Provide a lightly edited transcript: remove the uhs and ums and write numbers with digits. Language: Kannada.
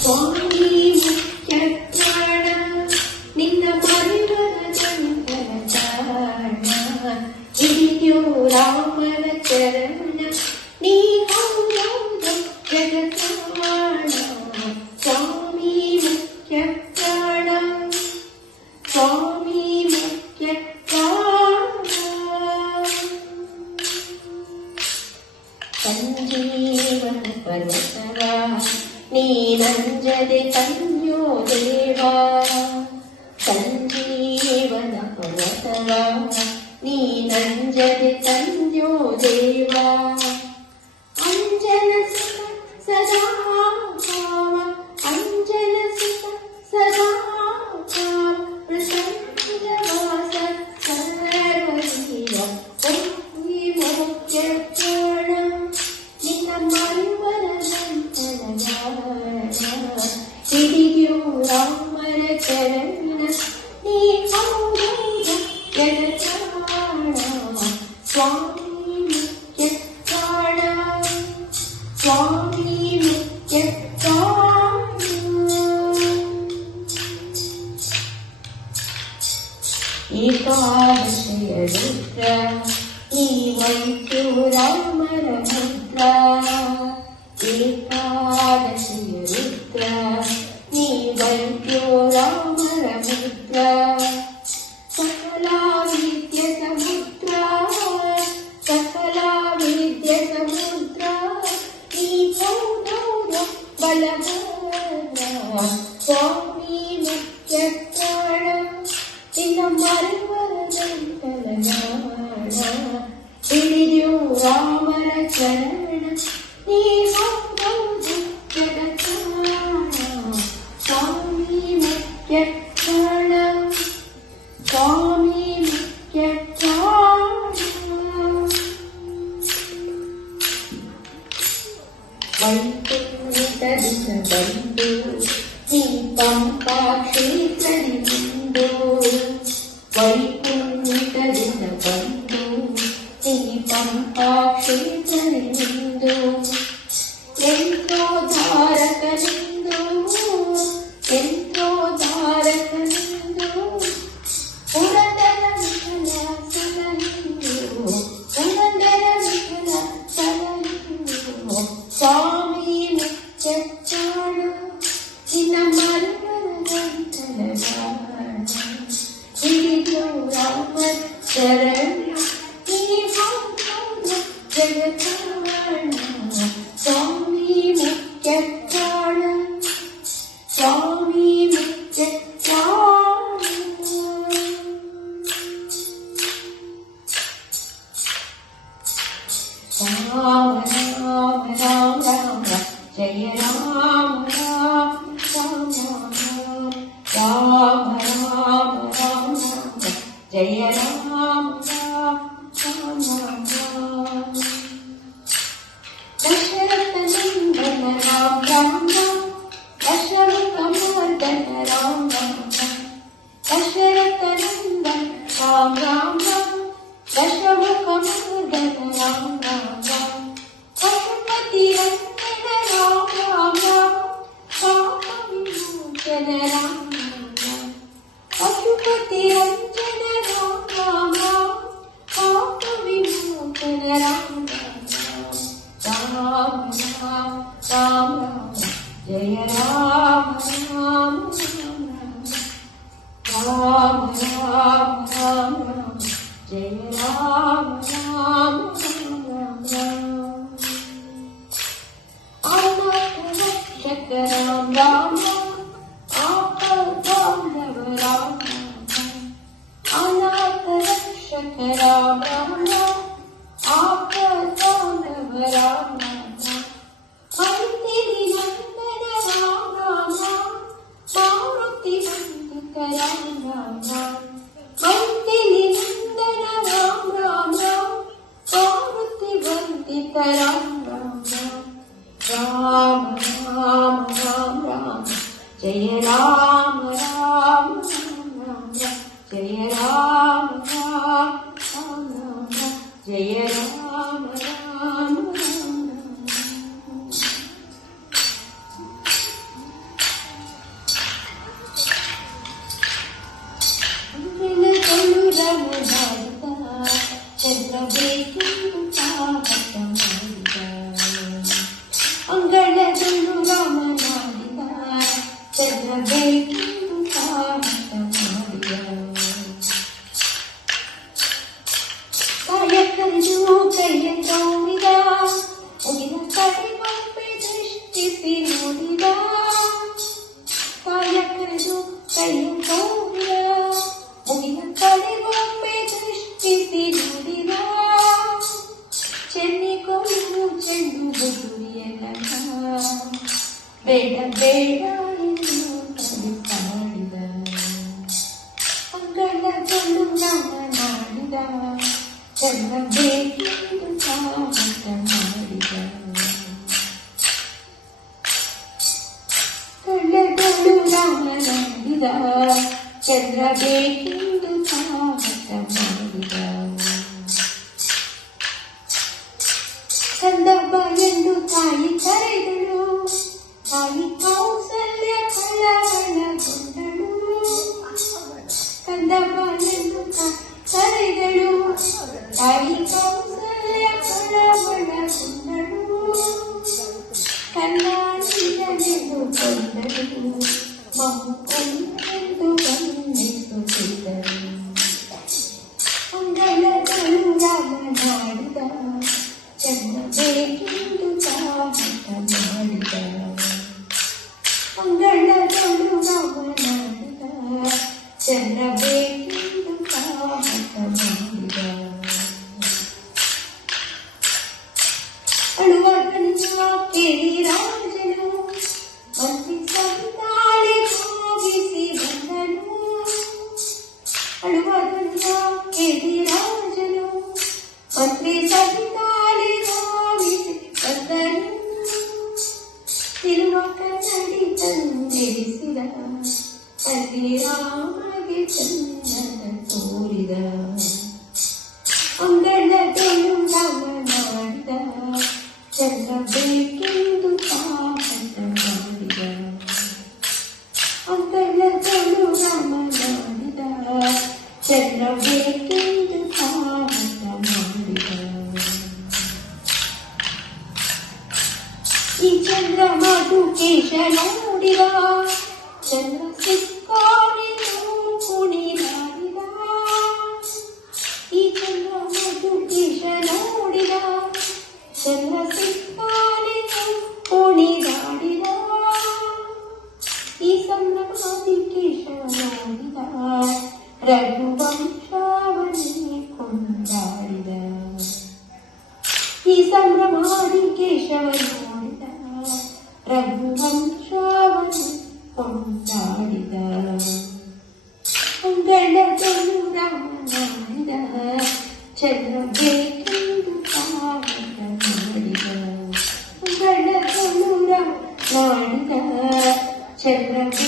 ಸ್ವಾಮಿ ಮುಖ್ಯ ಪ್ರಾಣ ನಿನ್ನ ಮರಿವರ ಗಂಟಲ ಕಾರಣ ಹಿಡಿಯೋ ರಾಮನ ಚರಣ ನೀ ಹೌದೌದ ಜಗತಾಣ ಸ್ವಾಮಿ ಮುಖ್ಯ ಪ್ರಾಣ ಸ್ವಾಮಿ ಮುಖ್ಯ ಪ್ರಾಣ ಸಂಜೀವನ ಪರ್ವತವ ನೀನಂಜದೆ ತಂದ್ಯೋ ದೇವ ಸಂಜೀವನ ಪರ್ವತವ ನೀನಂಜದೆ ತಂದ್ಯೋ ದೇವ ಅಂಜನ ಸುತ ಸದಾ ಭಾವ ಅಂಜನ ಸುತ ಸದಾ ಭಾವ ಪ್ರಸನ್ನವಾಸ ಸರ್ವಜೀವ ಸ್ವಾಮಿ ಮುಖ್ಯ ಪ್ರಾಣ ನಿನ್ನ ಮರುವರ ಹಿಡಿಯೋ ರಾಮರ ಚರಣ ನೀ ಹೌದೌದ ಜಗತಾಣ ಸ್ವಾಮಿ ಮುಖ್ಯ ಪ್ರಾಣ ಸ್ವಾಮಿ ಮುಖ್ಯ ಪ್ರಾಣ ಏಕಾದಶಿಯ ರುದ್ರ ನೀ ವೈದ್ಯೋ ರಾಮರ ಮುದ್ರ ಏಕಾದಶಿಯ ರುದ್ರ ನೀ ವೈದ್ಯೋ ರಾಮರ ಮುದ್ರ ಸಕಲ ವಿದ್ಯ ಸಮುದ್ರ ಸಕಲ ವಿದ್ಯ ಸಮುದ್ರ ನೀ ಹೌದೌದ ಬಲಭದ್ರ ಸ್ವಾಮಿ ಮುಖ್ಯ ಪ್ರಾಣ ನಿನ್ನ ಮರುವರ ಗಂಟಲ ನಾಣ ಹಿಡಿಯೋ ರಾಮರ ಚರಣ ನೀ ಹೌದೌದ ಜಗತಾಣ ಸ್ವಾಮಿ ಮುಖ್ಯ ಪ್ರಾಣ ಸ್ವಾಮಿ ಮುಖ್ಯ ಪ್ರಾಣ ವೈಕುಂಠದಿಂದ ಬಂದು ನೀ ಪಂಪಾ ಕ್ಷೇತ್ರದಿ ನಿಂದು ವೈಕುಂಠದಿಂದ ಬಂದು ನೀ ಪಂಪಾ ಕ್ಷೇತ್ರದಿ ನಿಂದು ಎಂತೋ ಧಾರಕನಿಂದು ಎಂತೋ ಧಾರಕನಿಂದು ಪುರಂದರ ವಿಠಲ ಸಲಹಿಂದು ಪುರಂದರ ವಿಠಲ ಸಲಹಿಂದು ಸ್ವಾಮಿ ಮುಖ್ಯ ಪ್ರಾಣ ನಿನ್ನ ಮರುವರ ಗಂಟಲ ಕಾರಣ ಹಿಡಿಯೋ ರಾಮರ ಚರಣ ನೀ ಹೌದೌದ ಜಗತಾಣ ಸ್ವಾಮಿ ಮುಖ್ಯ ಪ್ರಾಣ ಸ್ವಾಮಿ ಮುಖ್ಯ ಪ್ರಾಣ ರಾಮ ರಾಮ ರಾಮ ರಾಮ ಜಯ ರಾಮ ರಾಮ ರಾಮ ರಾಮ ರಾಮ ರಾಮ ರಾಮ ಜಯ ರಾಮ ರಾಮ ರಾಮ ದಶರಥ ನಂದನ ರಾಮ ರಾಮ ದಶರಥ ಮರ್ದನ ರಾಮ ರಾಮ ದಶರಥ ನಂದನ ರಾಮ ರಾಮ ದಶಮುಖ ಮರ್ದನ ರಾಮ ರಾಮ ಪಶುಪತಿ ರಂಜನ ರಾಮ ರಾಮ ಪಾಪ ವಿಮೋಚನ ರಾಮ ರಾಮ ಪಶುಪತಿ ರಂಜನ ರಾಮ ರಾಮ ಪಾಪ ವಿಮೋಚನ ರಾಮ ರಾಮ ರಾಮ ರಾಮ ಜಯ ರಾಮ ರಾಮ ರಾಮ ರಾಮ ರಾಮ ಜಯ ರಾಮ ರಾಮ ರಕ್ಷಕ ರಾಮ ರಾಮ ಆಪದಾಂಧವ ರಾಮ ಅನಾಥ ರಕ್ಷಕ ರಾಮ ರಾಮ ಆಪದಾಂಧವ ರಾಮ ಹಂತಿನಿ ನಂದನ ರಾಮ ರಾಮ ಮಾರುತಿ ವಂದಿತ ರಾಮ ರಾಮ ಹಂತಿನಿ ನಂದನ ರಾಮ ರಾಮ ಮಾರುತಿ ವಂದಿತ ರಾಮ ರಾಮ ರಾಮ ರಾಮ ರಾಮ ಜಯ ರಾಮ ರಾಮ ರಾಮ ಜಯ ರಾಮ ರಾಮ ರಾಮ ಜಯ ರಾಮ ರಾಮ ಬೇಡ ಬೇಡ ಎಂದು ಕಲಿಸಾಡಿದ ಅಂಗಳದಲ್ಲೂ ನಾಡಿದ ಚೆಲ್ಲಬೇಕೆಂದು ಸಾಹಸ ಮಾಡಿದ ಕಳ್ಳಗಳು ರಾಮನಾಡಿದ ಚೆಲ್ಲಬೇಕೆಂದು ಸಾಹಸ ಮಾಡಿದ ಕಂದಬ್ಬ ಎಂದು ತಾಯಿ ಕರೆದಳು ತಾಯಿ ಕೌಸಲ್ಯ ಕಳವಳಗೊಂಡಳು ಕಂದಬ್ಬ ಎಂದು ಕರೆದಳು ತಾಯಿ ಕೌಸಲ್ಯ ಕಳವಳಗೊಂಡಳು ಕಲ್ಯಾಣಿಯನೆಂದು ಕೊಂದಳು ಮಮ್ಮೊಂದೆಂದು ಬಣ್ಣಿಸುತ್ತಿದ್ದರು ಅಂಗಳದಳು ರಾಮನಾಡಿದ ಚೆಲ್ಲಬೇಕೆಂದು ಸಾಹಸ ಮಾಡಿದ ಅಂಗಳದಳು ರಾಮನಾಡಿದ ಚೆಲ್ಲಬೇಕೆಂದು ಸಾಹಸ ಮಾಡಿದ ಅಳುವದನ್ನ ಕೇಳಿ ರಾಜನು ಮಂತ್ರಿ ಸಂತಾಳಿ ಭಾವಿಸಿ ಬಂದನು ಅಳುವದನ್ನ ಕೇಳಿ ರಾಜನು ಮಂತ್ರಿ ಸಂತಾಳಿ ಭಾವಿಸಿ ಬಂದನು ತಿರುವ ಕನ್ನಡಿ ತಂದಿರಿಸಿದ ಅಲ್ಲಿ ರಾಮಗೆ ಚಂದನ ತೋರಿದ ಅಂಗಳದಲ್ಲೂ ರಾಮನಾಡಿದ ಚೆಲ್ಲಬೇಕೆಂದು ಸಾಹಸ ಮಾಡಿದ ಅಂಗಳದಲ್ಲೂ ರಾಮನಾಡಿದ ಚೆಲ್ಲಬೇಕೆಂದು ಸಾಹಸ ಮಾಡಿದ ಈ ಚಂದ್ರಮಧು ಕೇಶ ನೋಡಿದ ಚಂದ್ರ ಸಿಕ್ಕಾಡಿದು ಕುಣಿದಾಡಿದ ಈ ಚಂದ್ರಮಧು ಕೇಶ ನೋಡಿದ ಚಂದ್ರ ಸಿಕ್ಕಾಡಿದು ಕುಣಿದಾಡಿದ ಈ ಸಂಭ್ರಮಾದಿ ಕೇಶವ ನೋಡಿದ ರಘುವಂಶವನ್ನೇ ಕೊಂಡಾಡಿದ ಈ ಸಂಭ್ರಮಾದಿ ಕೇಶವ ನೋಡಿದ ರಘುವಂಶವನ್ನೇ ಕೊಂಡಾಡಿದ ಅಂಗಳದಲ್ಲೂ ರಾಮನಾಡಿದ ಚೆಲ್ಲಬೇಕೆಂದು ಸಾಹಸ ಮಾಡಿದ ಅಂಗಳದಲ್ಲೂ ರಾಮನಾಡಿದ ಚೆಲ್ಲಬೇಕೆಂದು